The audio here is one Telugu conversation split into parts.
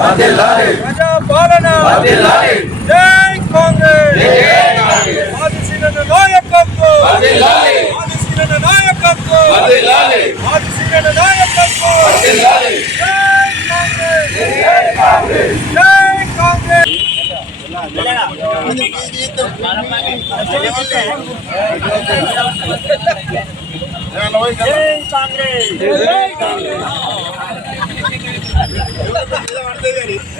ప్రజా పాలన జై కాంగ్రెస్. ఆదిశీలన నాయకత్వం. ఆదిశీలన నాయకత్వం. ఆదిశీలన నాయకత్వం. జై కాంగ్రెస్. జై కాంగ్రెస్. జై కాంగ్రెస్. జై కాంగ్రెస్ ఆదిశీలన నాయకత్వం వర్ధిల్లాలి ఆదిశీలన నాయకత్వం వర్ధిల్లాలి జై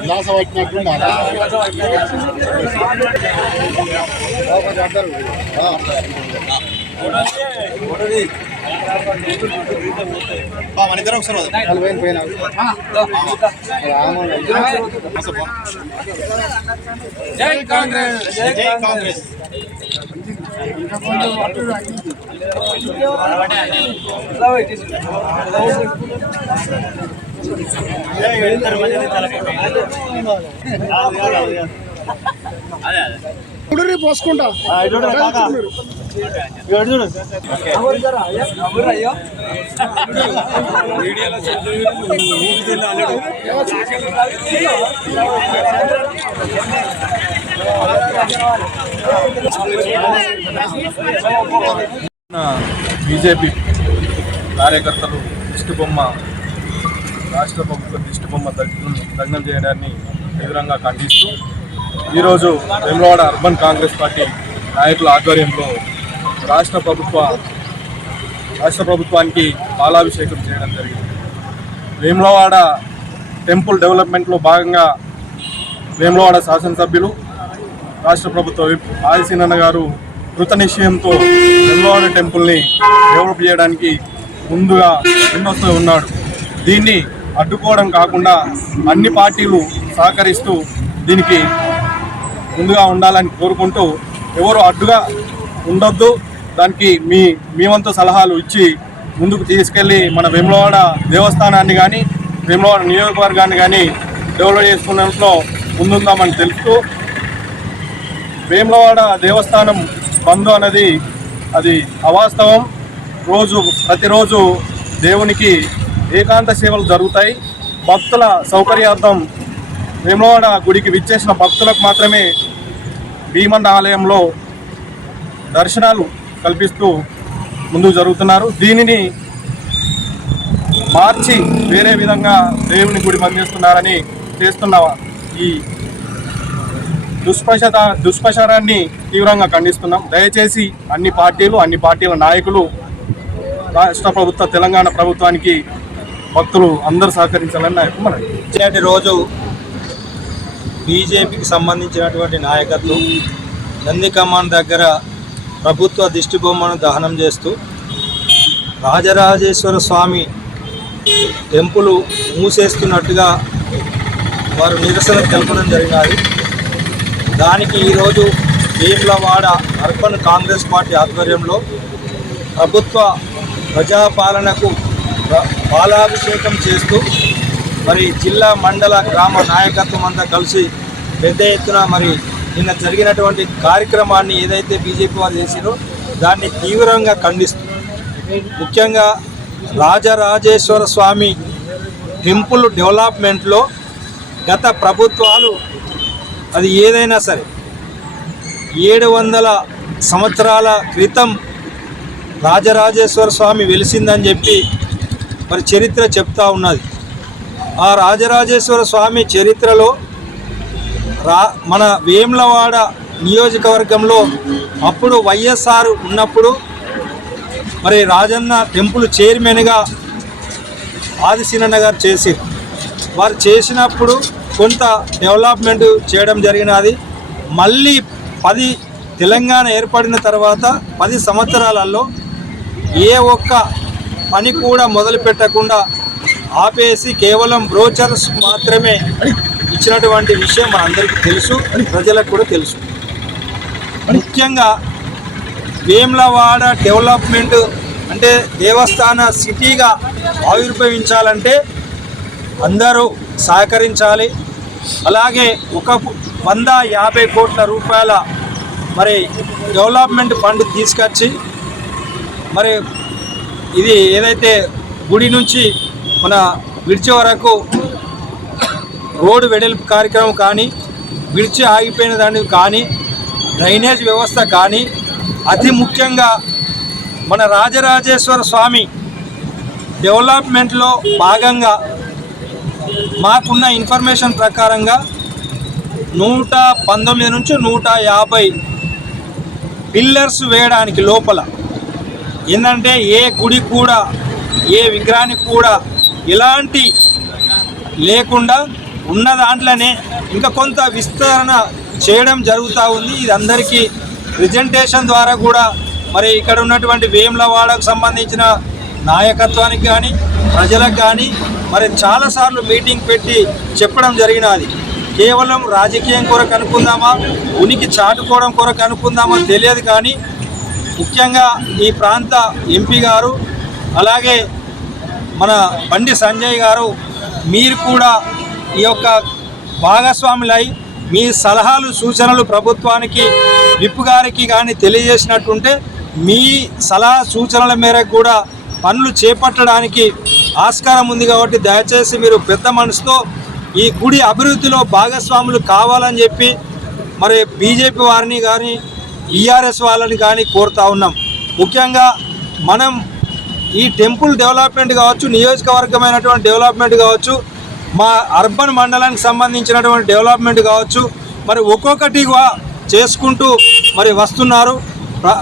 జై జై కాంగ్రెస్ బా, మన ఇద్దరం ఒకసారి. జై కాంగ్రెస్. జై కాంగ్రెస్. బీజేపీ కార్యకర్తలు దిష్టి బొమ్మ రాష్ట్ర ప్రభుత్వ దిష్టి బొమ్మ దగ్గర దగ్నం చేయడాన్ని తీవ్రంగా ఖండిస్తూ ఈరోజు వేములవాడ అర్బన్ కాంగ్రెస్ పార్టీ నాయకుల ఆధ్వర్యంలో రాష్ట్ర ప్రభుత్వ రాష్ట్ర ప్రభుత్వానికి పాలాభిషేకం చేయడం జరిగింది. వేములవాడ టెంపుల్ డెవలప్మెంట్లో భాగంగా వేములవాడ శాసనసభ్యులు రాష్ట్ర ప్రభుత్వ విప్ ఆదిశీనన్న గారు కృత నిశ్చయంతో వేములవాడ టెంపుల్ని డెవలప్ చేయడానికి ముందుగా ముందొస్తూ ఉన్నాడు. దీన్ని అడ్డుకోవడం కాకుండా అన్ని పార్టీలు సహకరిస్తూ దీనికి ముందుగా ఉండాలని కోరుకుంటూ ఎవరు అడ్డుగా ఉండొద్దు దానికి మీ మేమంతా సలహాలు ఇచ్చి ముందుకు తీసుకెళ్ళి మన వేములవాడ దేవస్థానాన్ని కానీ వేములవాడ నియోజకవర్గాన్ని కానీ డెవలప్ చేసుకునేందులో ముందుందామని తెలుపుతూ వేములవాడ దేవస్థానం బంధు అనేది అది అవాస్తవం. రోజు ప్రతిరోజు దేవునికి ఏకాంత సేవలు జరుగుతాయి. భక్తుల సౌకర్యార్థం వేములవాడ గుడికి విచ్చేసిన భక్తులకు మాత్రమే భీమన్న ఆలయంలో దర్శనాలు కల్పిస్తూ ముందుకు జరుగుతున్నారు. దీనిని మార్చి వేరే విధంగా దేవుని గుడి మందిస్తున్నారని చేస్తున్న ఈ దుష్ప్రచార దుష్ప్రచారాన్ని తీవ్రంగా ఖండిస్తున్నాం. దయచేసి అన్ని పార్టీలు అన్ని పార్టీల నాయకులు రాష్ట్ర ప్రభుత్వ తెలంగాణ ప్రభుత్వానికి భక్తులు అందరూ సహకరించాలని నాయకు యొక్క రోజు బీజేపీకి సంబంధించినటువంటి నాయకత్వం నందికమాన్ దగ్గర ప్రభుత్వ దిష్టి బొమ్మను దహనం చేస్తూ రాజరాజేశ్వర స్వామి టెంపుల్ మూసేస్తున్నట్టుగా వారు నిరసన తెలపడం జరిగినది. దానికి ఈరోజు భీమ్లవాడ అర్బన్ కాంగ్రెస్ పార్టీ ఆధ్వర్యంలో ప్రభుత్వ ప్రజాపాలనకు బాలాభిషేకం చేస్తూ మరి జిల్లా మండల గ్రామ నాయకత్వం అంతా కలిసి పెద్ద ఎత్తున మరి నిన్న జరిగినటువంటి కార్యక్రమాన్ని ఏదైతే బీజేపీ వారు చేసిరో దాన్ని తీవ్రంగా ఖండిస్తూ ముఖ్యంగా రాజరాజేశ్వర స్వామి టెంపుల్ డెవలప్మెంట్లో గత ప్రభుత్వాలు అది ఏదైనా సరే ఏడు వందల సంవత్సరాల క్రితం రాజరాజేశ్వర స్వామి వెలిసిందని చెప్పి మరి చరిత్ర చెప్తా ఉన్నది. ఆ రాజరాజేశ్వర స్వామి చరిత్రలో రా మన వేములవాడ నియోజకవర్గంలో అప్పుడు వైఎస్ఆర్ ఉన్నప్పుడు మరి రాజన్న టెంపుల్ చైర్మన్గా ఆదిశీనన్న గారు చేసి వారు చేసినప్పుడు కొంత డెవలప్మెంట్ చేయడం జరిగినది. మళ్ళీ పది తెలంగాణ ఏర్పడిన తర్వాత పది సంవత్సరాలలో ఏ ఒక్క పని కూడా మొదలు పెట్టకుండా ఆపేసి కేవలం బ్రోచర్స్ మాత్రమే ఇచ్చినటువంటి విషయం మనందరికీ తెలుసు ప్రజలకు కూడా తెలుసు. ముఖ్యంగా వేములవాడ డెవలప్మెంట్ అంటే దేవస్థాన సిటీగా ఆవిర్భవించాలంటే అందరూ సహకరించాలి. అలాగే ఒక వంద యాభై కోట్ల రూపాయల మరి డెవలప్మెంట్ ఫండ్ తీసుకొచ్చి మరి ఇది ఏదైతే గుడి నుంచి మన విడిచి వరకు రోడ్డు వెడల్పు కార్యక్రమం కానీ విడిచి ఆగిపోయిన దాన్ని కానీ డ్రైనేజ్ వ్యవస్థ కానీ అతి ముఖ్యంగా మన రాజరాజేశ్వర స్వామి డెవలప్మెంట్లో భాగంగా మాకున్న ఇన్ఫర్మేషన్ ప్రకారంగా నూట పంతొమ్మిది నుంచి నూట యాభై పిల్లర్స్ వేయడానికి లోపల ఏంటంటే ఏ గుడి కూడా ఏ విగ్రహానికి కూడా ఎలాంటి లేకుండా ఉన్న దాంట్లోనే ఇంకా కొంత విస్తరణ చేయడం జరుగుతూ ఉంది. ఇది అందరికీ ప్రజెంటేషన్ ద్వారా కూడా మరి ఇక్కడ ఉన్నటువంటి వేములవాడకు సంబంధించిన నాయకత్వానికి కానీ ప్రజలకు కానీ మరి చాలాసార్లు మీటింగ్ పెట్టి చెప్పడం జరిగినది. కేవలం రాజకీయం కొరకు అనుకుందామా ఉనికి చాటుకోవడం కొరకు అనుకుందామా తెలియదు కానీ ముఖ్యంగా ఈ ప్రాంత ఎంపీ గారు అలాగే మన బండి సంజయ్ గారు మీరు కూడా ఈ యొక్క భాగస్వాములై మీ సలహాలు సూచనలు ప్రభుత్వానికి విప్ గారికి కానీ తెలియజేసినట్టుంటే మీ సలహా సూచనల మేరకు కూడా పనులు చేపట్టడానికి ఆస్కారం ఉంది కాబట్టి దయచేసి మీరు పెద్ద మనసుతో ఈ గుడి అభివృద్ధిలో భాగస్వాములు కావాలని చెప్పి మరి బీజేపీ వారిని కానీ ఈఆర్ఎస్ వాళ్ళని కానీ కోరుతా ఉన్నాం. ముఖ్యంగా మనం ఈ టెంపుల్ డెవలప్మెంట్ కావచ్చు నియోజకవర్గమైనటువంటి డెవలప్మెంట్ కావచ్చు మా అర్బన్ మండలానికి సంబంధించినటువంటి డెవలప్మెంట్ కావచ్చు మరి ఒక్కొక్కటిగా చేసుకుంటూ మరి వస్తున్నారు.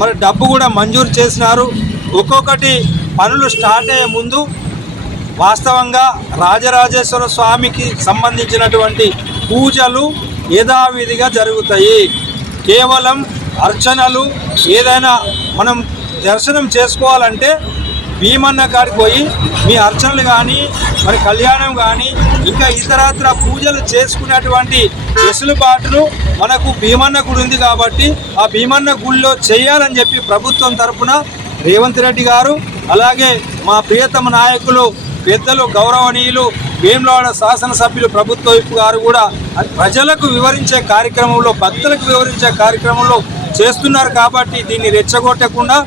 మరి డబ్బు కూడా మంజూరు చేసినారు. ఒక్కొక్కటి పనులు స్టార్ట్ అయ్యే ముందు వాస్తవంగా రాజరాజేశ్వర స్వామికి సంబంధించినటువంటి పూజలు యథావిధిగా జరుగుతాయి. కేవలం అర్చనలు ఏదైనా మనం దర్శనం చేసుకోవాలంటే భీమన్న కాడికి పోయి మీ అర్చనలు కానీ మరి కళ్యాణం కానీ ఇంకా ఇతరత్ర పూజలు చేసుకునేటువంటి వెసులుబాటును మనకు భీమన్న గుడి ఉంది కాబట్టి ఆ భీమన్న గుడిలో చేయాలని చెప్పి ప్రభుత్వం తరపున రేవంత్ రెడ్డి గారు అలాగే మా ప్రియతమ నాయకులు పెద్దలు గౌరవనీయులు భీమలవాడ శాసనసభ్యులు ప్రభుత్వ వైపు గారు కూడా ప్రజలకు వివరించే కార్యక్రమంలో భక్తులకు వివరించే కార్యక్రమంలో చేస్తున్నారు కాబట్టి దీన్ని రెచ్చగొట్టకుండా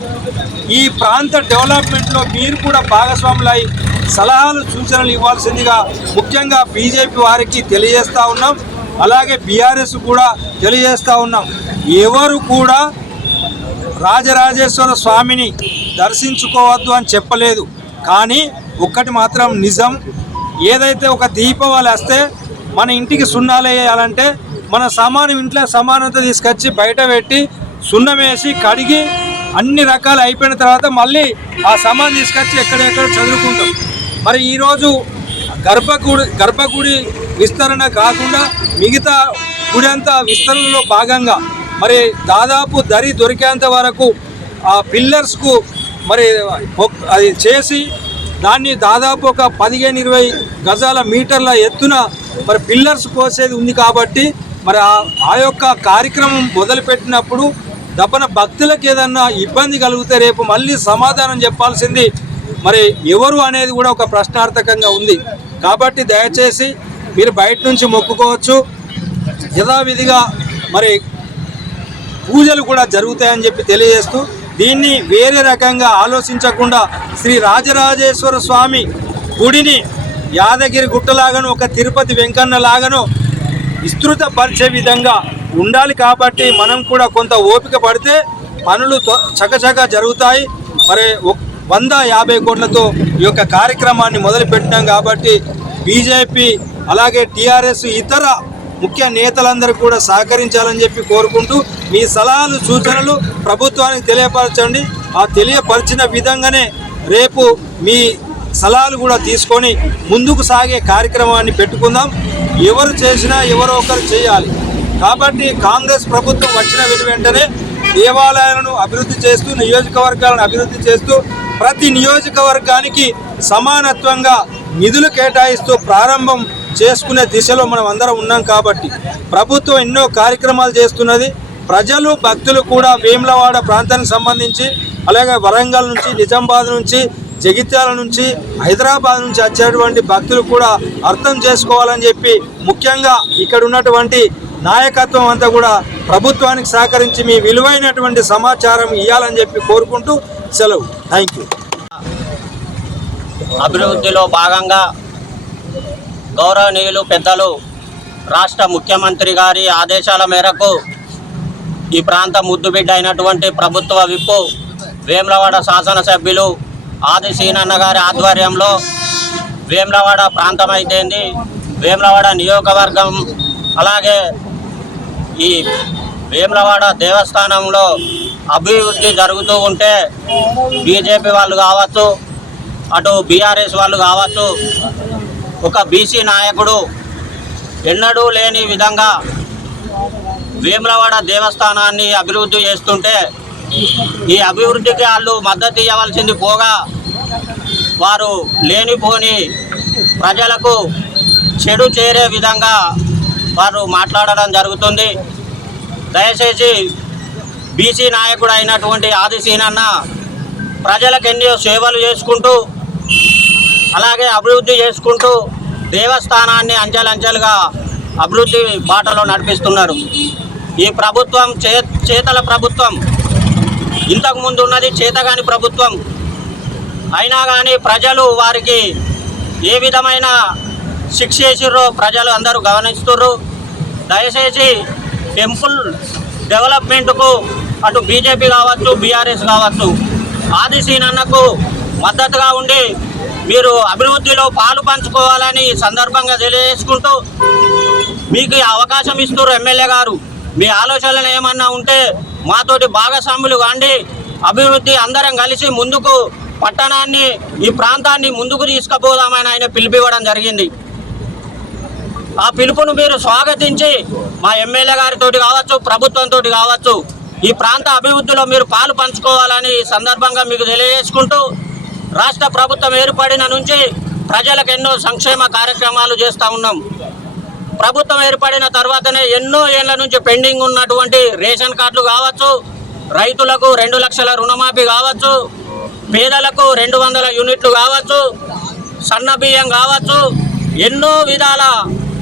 ఈ ప్రాంత డెవలప్మెంట్లో మీరు కూడా భాగస్వాములై సలహాలు సూచనలు ఇవ్వాల్సిందిగా ముఖ్యంగా బీజేపీ వారికి తెలియజేస్తూ ఉన్నాం. అలాగే బీఆర్ఎస్ కూడా తెలియజేస్తూ ఉన్నాం. ఎవరు కూడా రాజరాజేశ్వర స్వామిని దర్శించుకోవద్దు అని చెప్పలేదు. కానీ ఒక్కటి మాత్రం నిజం. ఏదైతే ఒక దీపావళి వస్తే మన ఇంటికి సున్నాలు వేయాలంటే మన సమానం ఇంట్లో సమానత తీసుకొచ్చి బయట పెట్టి సున్నం వేసి కడిగి అన్ని రకాలు అయిపోయిన తర్వాత మళ్ళీ ఆ సమాన్ తీసుకొచ్చి ఎక్కడెక్కడ చదువుకుంటాం. మరి ఈరోజు గర్భగుడి గర్భగుడి విస్తరణ కాకుండా మిగతా గుడి అంతా విస్తరణలో భాగంగా మరి దాదాపు దరి దొరికేంత వరకు ఆ పిల్లర్స్కు మరి అది చేసి దాన్ని దాదాపు ఒక పదిహేను ఇరవై గజాల మీటర్ల ఎత్తున మరి పిల్లర్స్ కోసేది ఉంది కాబట్టి మరి ఆ- ఆ యొక్క కార్యక్రమం మొదలుపెట్టినప్పుడు దపన భక్తులకు ఏదన్నా ఇబ్బంది కలిగితే రేపు మళ్ళీ సమాధానం చెప్పాల్సింది మరి ఎవరు అనేది కూడా ఒక ప్రశ్నార్థకంగా ఉంది. కాబట్టి దయచేసి మీరు బయట నుంచి మొక్కుకోవచ్చు. యథావిధిగా మరి పూజలు కూడా జరుగుతాయని చెప్పి తెలియజేస్తూ దీన్ని వేరే రకంగా ఆలోచించకుండా శ్రీ రాజరాజేశ్వర స్వామి గుడిని యాదగిరి గుట్టలాగాను ఒక తిరుపతి వెంకన్న లాగాను విస్తృతపరిచే విధంగా ఉండాలి కాబట్టి మనం కూడా కొంత ఓపిక పడితే పనులు చకచక జరుగుతాయి. మరి ఒక్- వంద యాభై కోట్లతో ఈ యొక్క కార్యక్రమాన్ని మొదలుపెట్టినాం కాబట్టి బీజేపీ అలాగే టీఆర్ఎస్ ఇతర ముఖ్య నేతలందరూ కూడా సహకరించాలని చెప్పి కోరుకుంటూ మీ సలహాలు సూచనలు ప్రభుత్వానికి తెలియపరచండి. ఆ తెలియపరిచిన విధంగానే రేపు మీ సలహాలు కూడా తీసుకొని ముందుకు సాగే కార్యక్రమాన్ని పెట్టుకుందాం. ఎవరు చేసినా ఎవరో ఒకరు చేయాలి. కాబట్టి కాంగ్రెస్ ప్రభుత్వం వచ్చిన వెంటనే దేవాలయాలను అభివృద్ధి చేస్తూ నియోజకవర్గాలను అభివృద్ధి చేస్తూ ప్రతి నియోజకవర్గానికి సమానత్వంగా నిధులు కేటాయిస్తూ ప్రారంభం చేసుకునే దిశలో మనం అందరం ఉన్నాం కాబట్టి ప్రభుత్వం ఎన్నో కార్యక్రమాలు చేస్తున్నది. ప్రజలు భక్తులు కూడా వేములవాడ ప్రాంతానికి సంబంధించి అలాగే వరంగల్ నుంచి నిజామాబాద్ నుంచి జగిత్యాల నుంచి హైదరాబాద్ నుంచి వచ్చేటువంటి భక్తులు కూడా అర్థం చేసుకోవాలని చెప్పి ముఖ్యంగా ఇక్కడ ఉన్నటువంటి నాయకత్వం అంతా కూడా ప్రభుత్వానికి సహకరించి మీ విలువైనటువంటి సమాచారం ఇవ్వాలని చెప్పి కోరుకుంటూ సెలవు. థ్యాంక్ యూ అభివృద్ధిలో భాగంగా గౌరవనీయులు పెద్దలు రాష్ట్ర ముఖ్యమంత్రి గారి ఆదేశాల మేరకు ఈ ప్రాంత ముద్దుబిడ్డ అయినటువంటి ప్రభుత్వ విప్పు వేములవాడ శాసనసభ్యులు ఆది సీనన్న గారి ఆధ్వర్యంలో వేములవాడ ప్రాంతం అయితేంది వేములవాడ నియోజకవర్గం అలాగే ఈ వేములవాడ దేవస్థానంలో అభివృద్ధి జరుగుతూ ఉంటే బీజేపీ వాళ్ళు కావచ్చు అటు బీఆర్ఎస్ వాళ్ళు కావచ్చు ఒక బీసీ నాయకుడు ఎన్నడూ లేని విధంగా వేములవాడ దేవస్థానాన్ని అభివృద్ధి చేస్తుంటే ఈ అభివృద్ధికి వాళ్ళు మద్దతు ఇవ్వవలసింది పోగా వారు లేనిపోని ప్రజలకు చెడు చేరే విధంగా వారు మాట్లాడడం జరుగుతుంది. దయచేసి బీసీ నాయకుడు అయినటువంటి ఆదిశీనన్న ప్రజలకు ఎన్నో సేవలు చేసుకుంటూ అలాగే అభివృద్ధి చేసుకుంటూ దేవస్థానాన్ని అంచెలంచెలుగా అభివృద్ధి బాటలో నడిపిస్తున్నారు. ఈ ప్రభుత్వం చే చేతల ప్రభుత్వం ఇంతకు ముందు ఉన్నది చేతగాని ప్రభుత్వం. అయినా కానీ ప్రజలు వారికి ఏ విధమైన శిక్ష చేసిర్రో ప్రజలు అందరూ గమనిస్తుర్రు. దయచేసి టెంపుల్ డెవలప్మెంట్కు అటు బీజేపీ కావచ్చు బీఆర్ఎస్ కావచ్చు ఆదిశీనన్నకు మద్దతుగా ఉండి మీరు అభివృద్ధిలో పాలు పంచుకోవాలని ఈ సందర్భంగా తెలియజేసుకుంటూ మీకు అవకాశం ఇస్తున్నారు ఎమ్మెల్యే గారు. మీ ఆలోచనలు ఏమన్నా ఉంటే మాతోటి భాగస్వాములు కాండి అభివృద్ధి అందరం కలిసి ముందుకు పట్టణాన్ని ఈ ప్రాంతాన్ని ముందుకు తీసుకుపోదామని ఆయన పిలిపివ్వడం జరిగింది. ఆ పిలుపును మీరు స్వాగతించి మా ఎమ్మెల్యే గారితో కావచ్చు ప్రభుత్వంతో కావచ్చు ఈ ప్రాంత అభివృద్ధిలో మీరు పాలు పంచుకోవాలని ఈ సందర్భంగా మీకు తెలియజేసుకుంటూ రాష్ట్ర ప్రభుత్వం ఏర్పడిన నుంచి ప్రజలకు ఎన్నో సంక్షేమ కార్యక్రమాలు చేస్తూ ఉన్నాం. ప్రభుత్వం ఏర్పడిన తర్వాతనే ఎన్నో ఏళ్ళ నుంచి పెండింగ్ ఉన్నటువంటి రేషన్ కార్డులు కావచ్చు రైతులకు రెండు లక్షల రుణమాఫీ కావచ్చు పేదలకు రెండు వందల యూనిట్లు కావచ్చు సన్న బియ్యం కావచ్చు ఎన్నో విధాల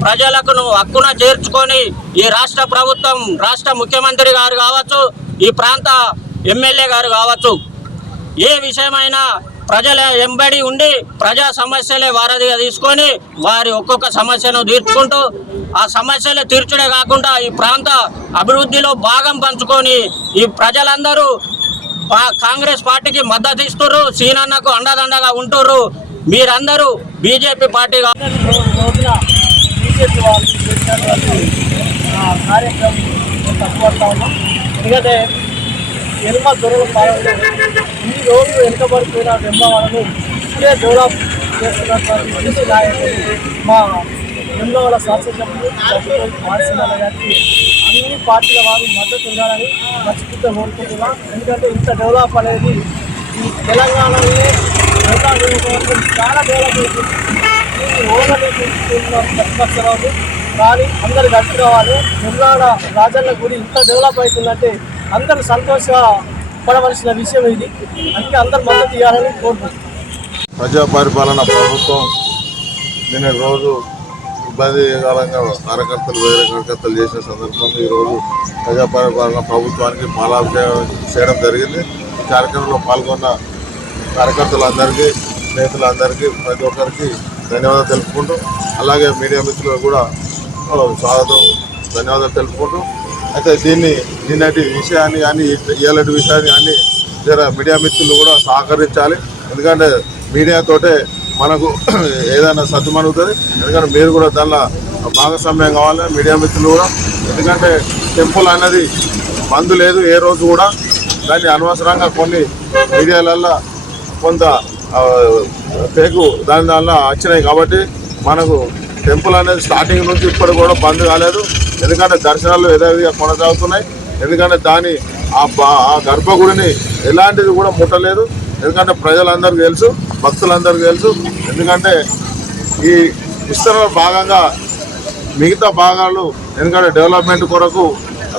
ప్రజలకు నువ్వు హక్కున చేర్చుకొని ఈ రాష్ట్ర ప్రభుత్వం రాష్ట్ర ముఖ్యమంత్రి గారు కావచ్చు ఈ ప్రాంత ఎమ్మెల్యే గారు కావచ్చు ఏ విషయమైనా ప్రజల ఎంబడి ఉండి ప్రజా సమస్యలే వారధిగా తీసుకొని వారి ఒక్కొక్క సమస్యను తీర్చుకుంటూ ఆ సమస్యలు తీర్చడే కాకుండా ఈ ప్రాంత అభివృద్ధిలో భాగం పంచుకొని ఈ ప్రజలందరూ పా- కాంగ్రెస్ పార్టీకి మద్దతు ఇస్తుర్రు సీనన్నకు అండదండగా ఉంటుర్రు మీరందరూ బీజేపీ పార్టీగా బీజేపీ వాళ్ళు చేసినటువంటి కార్యక్రమం తప్పుపడతా ఉన్నాం ఎందుకంటే ఎల్మ దొరల పాలనలో ఈ రోజు వెనుకబడిపోయిన వెంబవాళ్ళను ఇప్పుడే డెవలప్ చేస్తున్నటువంటి మంచి నాయకులు మా వెంబవాళ్ళ శాసనసభ్యులు మానసింహాల గారికి అన్ని పార్టీల వారు మద్దతు ఉండాలని మర్చిపోతే కోరుకుంటున్నాం. ఎందుకంటే ఇంత డెవలప్ అనేది ఈ తెలంగాణలోనే చాలా డెవలప్ అవుతుంది. దీన్ని కానీ అందరు కలిసి రావాలి. నిర్మాణ రాజన్న గుడి ఇంత డెవలప్ అవుతుందంటే అందరూ సంతోషంగా పడవలసిన విషయం ఇది. అందుకే అందరు మద్దతు ఇవ్వాలని కోరుకుంటున్నాను ప్రజా పరిపాలన ప్రభుత్వం నిన్న రోజు ఇబ్బంది కాలంగా కార్యకర్తలు వేరే కార్యకర్తలు చేసిన సందర్భంగా ఈరోజు ప్రజా పరిపాలన ప్రభుత్వానికి మాలాభిషేకం చేయడం జరిగింది. ఈ కార్యక్రమంలో పాల్గొన్న కార్యకర్తలందరికీ స్నేహితులందరికీ ప్రతి ఒక్కరికి ధన్యవాదాలు తెలుపుకుంటూ అలాగే మీడియా మిత్రులకు కూడా స్వాగతం ధన్యవాదాలు తెలుపుకుంటూ. అయితే దీన్ని నిన్నటి విషయాన్ని కానీ ఇలాంటి విషయాన్ని కానీ జర మీడియా మిత్రులు కూడా సహకరించాలి. ఎందుకంటే మీడియాతోటే మనకు ఏదైనా సత్యమనుగుతుంది ఎందుకంటే మీరు కూడా దానిలో భాగస్వామ్యం కావాలి మీడియా మిత్రులు కూడా. ఎందుకంటే టెంపుల్ అన్నది మందు లేదు ఏ రోజు కూడా. దాన్ని అనవసరంగా కొన్ని మీడియాలల్లో కొంత పేకు దాని దానిలో వచ్చినాయి కాబట్టి మనకు టెంపుల్ అనేది స్టార్టింగ్ నుంచి ఇప్పటికి కూడా బంద్ కాలేదు. ఎందుకంటే దర్శనాలు యథావిధిగా కొనసాగుతున్నాయి. ఎందుకంటే దాని ఆ ఆ గర్భగుడిని ఎలాంటిది కూడా ముట్టలేదు. ఎందుకంటే ప్రజలందరికీ తెలుసు భక్తులందరికీ తెలుసు. ఎందుకంటే ఈ విస్తరణ భాగంగా మిగతా భాగాలు ఎందుకంటే డెవలప్మెంట్ కొరకు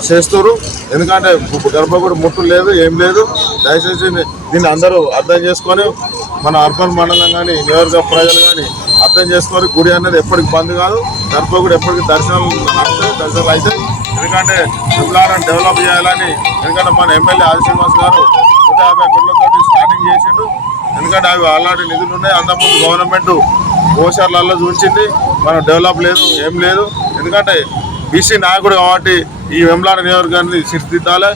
చేస్తారు ఎందుకంటే గర్భగుడి ముట్టు లేదు ఏం లేదు. దయచేసి దీన్ని అందరూ అర్థం చేసుకొని మన అర్బన్ మండలం కానీ నియోజక ప్రజలు కానీ అర్థం చేసుకొని గుడి అనేది ఎప్పటికి బంద్ కాదు. దర్భ గుడి ఎప్పటికీ దర్శనం దర్శనాలు అయితే ఎందుకంటే విప్లవాన్ని డెవలప్ చేయాలని ఎందుకంటే మన ఎమ్మెల్యే ఆది శ్రీనివాస్ గారు నూట యాభై కోట్లతోటి స్టార్టింగ్ చేసిండు. ఎందుకంటే అవి అలాంటి నిధులు ఉన్నాయి. అంతకుముందు గవర్నమెంట్ ఓషర్లలో చూచింది మనం డెవలప్ లేదు ఏం లేదు. ఎందుకంటే బీసీ నాయకుడు కాబట్టి ఈ వెంబలాడ నియోజకవర్గాన్ని తీర్చిదిద్దాలి